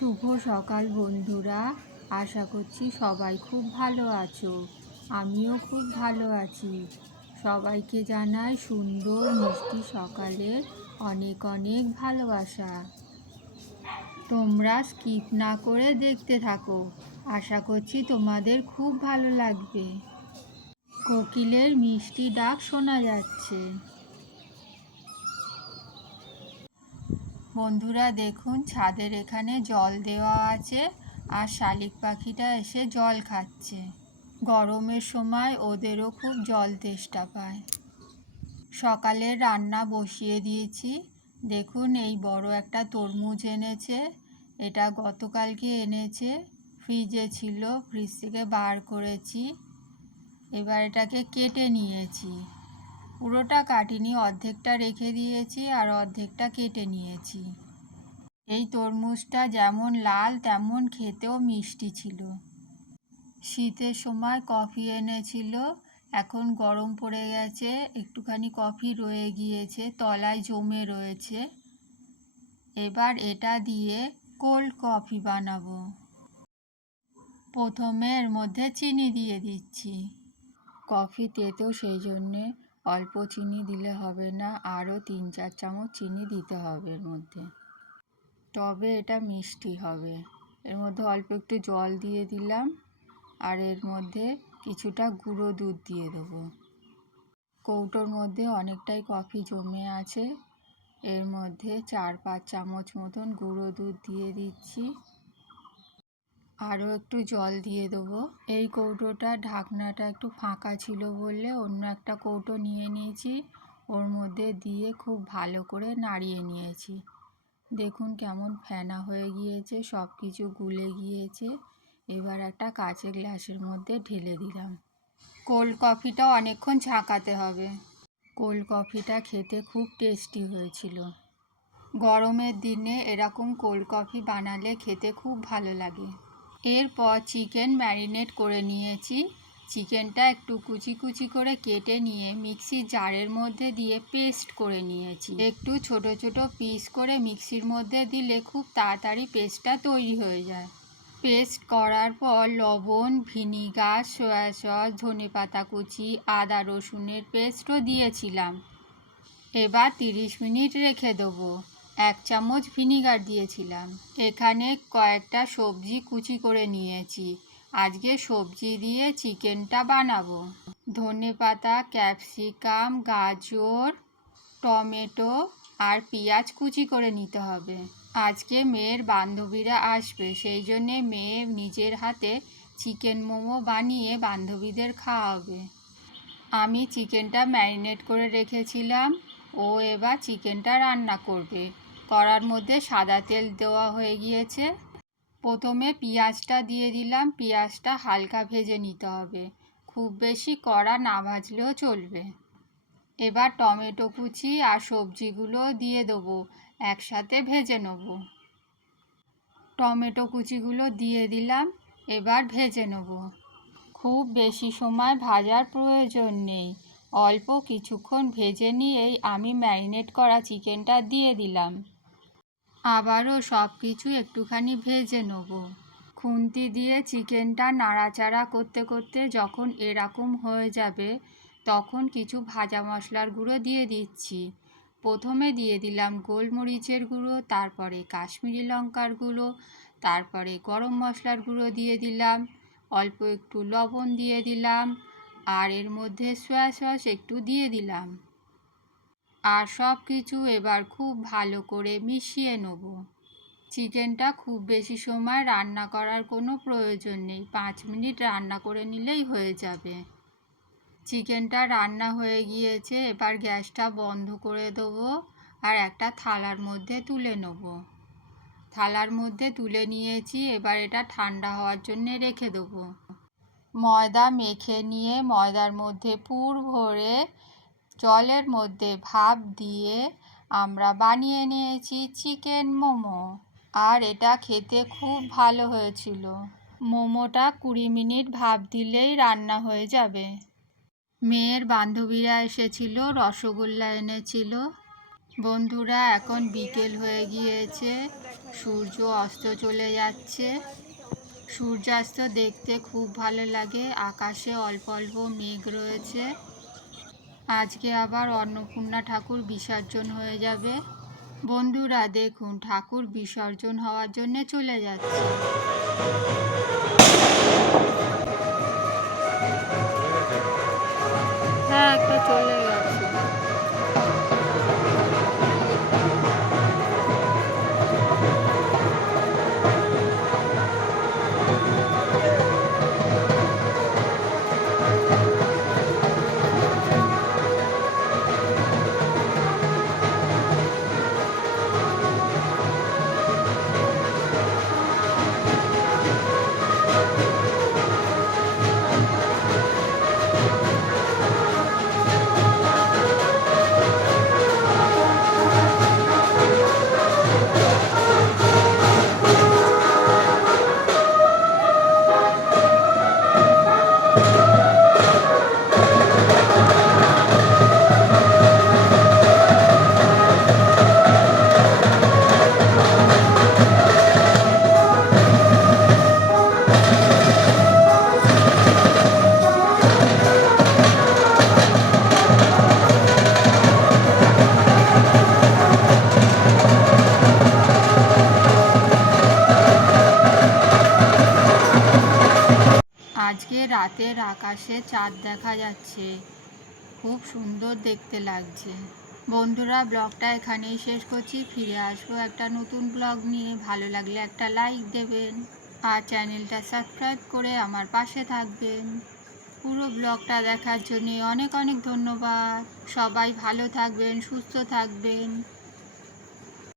শুভ সকাল বন্ধুরা। আশা করছি সবাই খুব ভালো আছো। আমিও খুব ভালো আছি। সবাইকে জানাই সুন্দর মিষ্টি সকালে অনেক অনেক ভালোবাসা। তোমরা স্কিপ না করে দেখতে থাকো। আশা করছি তোমাদের খুব ভালো লাগবে। কোকিলের মিষ্টি ডাক শোনা যাচ্ছে। বন্ধুরা, দেখুন, ছাদের এখানে জল দেওয়া আছে আর শালিক পাখিটা এসে জল খাচ্ছে। গরমের সময় ওদেরও খুব জল তেষ্টা পায়। সকালে রান্না বসিয়ে দিয়েছি। দেখুন, এই বড় একটা তরমুজ এনেছে। এটা গতকালকে এনেছে। ফ্রিজে ছিল, ফ্রিজ থেকে বার করেছি। এবার এটাকে কেটে নিয়েছি। পুরোটা কাটিনি, অর্ধেকটা রেখে দিয়েছি আর অর্ধেকটা কেটে নিয়েছি। এই তরমুজটা যেমন লাল, তেমন খেতেও মিষ্টি ছিল। শীতের সময় কফি এনেছিল, এখন গরম পড়ে গেছে, একটুখানি কফি রয়ে গিয়েছে, তলায় জমে রয়েছে। এবার এটা দিয়ে কোল্ড কফি বানাবো। প্রথমে এর মধ্যে চিনি দিয়ে দিচ্ছি। কফি তেতো সেই জন্যে। অল্প চিনি দিলে হবে না, আরও তিন চার চামচ চিনি দিতে হবে এর মধ্যে। তবে এটা মিষ্টি হবে। এর মধ্যে অল্প একটু জল দিয়ে দিলাম আর এর মধ্যে কিছুটা গুঁড়ো দুধ দিয়ে দেবো। কৌটোর মধ্যে অনেকটাই কফি জমে আছে। এর মধ্যে চার পাঁচ চামচ মতন গুঁড়ো দুধ দিয়ে দিচ্ছি। আরও একটু জল দিয়ে দেবো। এই কৌটোটা ঢাকনাটা একটু ফাঁকা ছিল বললে অন্য একটা কৌটো নিয়ে নিয়েছি। ওর মধ্যে দিয়ে খুব ভালো করে নাড়িয়ে নিয়েছি। দেখুন কেমন ফেনা হয়ে গিয়েছে, সব কিছু গুলে গিয়েছে। এবার একটা কাঁচের গ্লাসের মধ্যে ঢেলে দিলাম। কোল্ড কফিটা অনেকক্ষণ ঝাঁকাতে হবে। কোল্ড কফিটা খেতে খুব টেস্টি হয়েছিল। গরমের দিনে এরকম কোল্ড কফি বানালে খেতে খুব ভালো লাগে। এরপর চিকেন ম্যারিনেট করে নিয়েছি। চিকেনটা একটু কুচি কুচি করে কেটে নিয়ে মিক্সির জারের মধ্যে দিয়ে পেস্ট করে নিয়েছি। একটু ছোট ছোট পিস করে মিক্সির মধ্যে দিলে খুব তাড়াতাড়ি পেস্টটা তৈরি হয়ে যায়। পেস্ট করার পর লবণ, ভিনিগার, সয়া সস, ধনে পাতা কুচি, আদা রসুনের পেস্টও দিয়েছিলাম। এবার তিরিশ মিনিট রেখে দেবো। এক চামচ ভিনিগার দিয়েছিলাম। এখানে কয়েকটা সবজি কুচি করে নিয়েছি। আজকে সবজি দিয়ে চিকেনটা বানাবো। ধনে পাতা ক্যাপসিকাম, গাজর, টমেটো আর পেঁয়াজ কুচি করে নিতে হবে। আজকে মেয়ের বান্ধবীরা আসবে, সেই জন্যে মেয়ে নিজের হাতে চিকেন মোমো বানিয়ে বান্ধবীদের খাওয়াবে। আমি চিকেনটা ম্যারিনেট করে রেখেছিলাম। ও এবার চিকেনটা রান্না করবে। কড়ার মধ্যে সাদা তেল দেওয়া হয়ে গিয়েছে। প্রথমে পেঁয়াজটা দিয়ে দিলাম। পেঁয়াজটা হালকা ভেজে নিতে হবে। খুব বেশি কড়া না ভাজলেও চলবে। এবার টমেটো কুচি আর সবজিগুলো দিয়ে দেবো। একসাথে ভেজে নেব। টমেটো কুচিগুলো দিয়ে দিলাম। এবার ভেজে নেব। খুব বেশি সময় ভাজার প্রয়োজন নেই। অল্প কিছুক্ষণ ভেজে নিয়েই আমি ম্যারিনেট করা চিকেনটা দিয়ে দিলাম। আবারও সব কিছু একটুখানি ভেজে নেব। খুন্তি দিয়ে চিকেনটা নাড়াচাড়া করতে করতে যখন এরকম হয়ে যাবে, তখন কিছু ভাজা মশলার গুঁড়ো দিয়ে দিচ্ছি। প্রথমে দিয়ে দিলাম গোলমরিচের গুঁড়ো, তারপরে কাশ্মীরি লঙ্কার গুঁড়ো, তারপরে গরম মশলার গুঁড়ো দিয়ে দিলাম, অল্প একটু লবণ দিয়ে দিলাম, আর এর মধ্যে সয়া সস একটু দিয়ে দিলাম। আর সব কিছু এবার খুব ভালো করে মিশিয়ে নেব। চিকেনটা খুব বেশি সময় রান্না করার কোনো প্রয়োজন নেই। পাঁচ মিনিট রান্না করে নিলেই হয়ে যাবে। চিকেনটা রান্না হয়ে গিয়েছে, এবার গ্যাসটা বন্ধ করে দেবো আর একটা থালার মধ্যে তুলে নেব। থালার মধ্যে তুলে নিয়েছি, এবার এটা ঠান্ডা হওয়ার জন্যে রেখে দেবো। ময়দা মেখে নিয়ে ময়দার মধ্যে পুর ভরে জলের মধ্যে ভাপ দিয়ে আমরা বানিয়ে নিয়েছি চিকেন মোমো। আর এটা খেতে খুব ভালো হয়েছিল। মোমোটা কুড়ি মিনিট ভাপ দিলেই রান্না হয়ে যাবে। মেয়ের বান্ধবীরা এসেছিল, রসগোল্লা এনেছিল। বন্ধুরা, এখন বিকেল হয়ে গিয়েছে। সূর্য অস্ত চলে যাচ্ছে। সূর্যাস্ত দেখতে খুব ভালো লাগে। আকাশে অল্প অল্প মেঘ রয়েছে। আজকে আবার অন্নপূর্ণা ঠাকুর বিসর্জন হয়ে যাবে। বন্ধুরা, দেখুন, ঠাকুর বিসর্জন হওয়ার জন্য চলে যাচ্ছে। হ্যাঁ একটা চলে গেছে আজকে রাতের আকাশে চাঁদ দেখা যাচ্ছে। খুব সুন্দর দেখতে লাগছে। বন্ধুরা, ব্লগটা এখানেই শেষ করছি। ফিরে আসব একটা নতুন ব্লগ নিয়ে। ভালো লাগলে একটা লাইক দেবেন আর চ্যানেলটা সাবস্ক্রাইব করে আমার পাশে থাকবেন। পুরো ব্লগটা দেখার জন্য অনেক অনেক ধন্যবাদ। সবাই ভালো থাকবেন, সুস্থ থাকবেন।